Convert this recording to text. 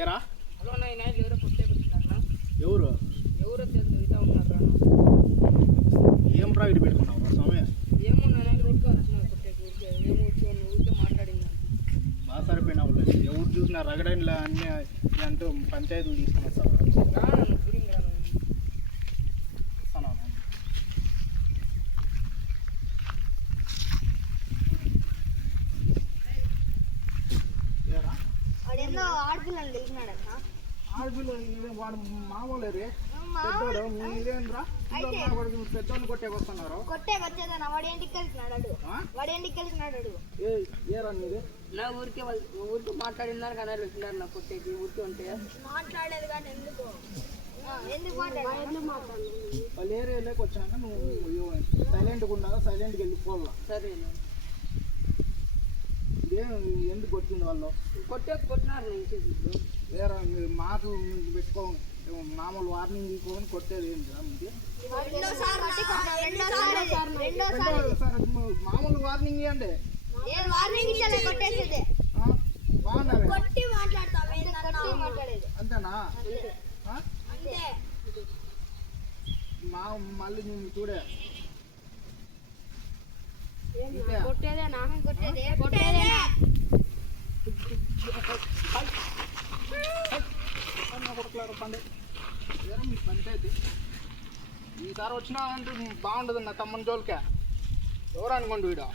ఏరా హలో నాయన ఎవరో కొట్టేకొచ్చినారా? ఎవరు ఎవరో తిరుగుతా ఉన్నారా? ఏం రా ఇటు పెట్టుకున్నావు రా స్వామి? ఏమో నాయన రోడ్డుగా వచ్చినారు కొట్టేకి. ఊరికే ఊరికే మాట్లాడింది. బాగా సరిపోయినావు. ఎవరు చూసినా రగడైన అన్నీ అంటూ పంచాయతీలు తీసుకుని వస్తావు. రాను గురించి రాను. ఆడపిల్లని తెలిసినాడన్నా. ఆడపిల్ల వాడు మామూలు రే పెద్దోడు. మీరేంద్రా పెద్దోళ్ళు కొట్టేకొస్తున్నారు? కొట్టేకొచ్చేదన్నా. వాడు ఏంటికి కలిసినాడు? ఏరా మీరు నా ఊరికే ఊరికి మాట్లాడిందని కానీ వచ్చినారు నా కొట్టేకి. ఊరికే ఉంటే మాట్లాడేది కానీ ఎందుకు మాట్లాడాలి? వాళ్ళు ఏరియాలోకి వచ్చినాక నువ్వు సైలెంట్గా ఉన్నాగా సైలెంట్గా వెళ్ళిపోవాలా. సరే ఇదేం ఎందుకు వచ్చింది వాళ్ళు? కొట్టినారు నేను ఇప్పుడు. వేరే మాటలు పెట్టుకో మామూలు వార్నింగ్ తీసుకోని కొట్టేది ఏంటి మీకు? మామూలు వార్నింగ్ ఇవ్వండి. బాగున్నారు అంతేనా? మళ్ళీ నువ్వు చూడే మీ పంచాయతీ ఈసారి వచ్చినా అంటే బాగుండదు. నా తమ్మని జోలికే ఎవరు అనుకోండి వీడు.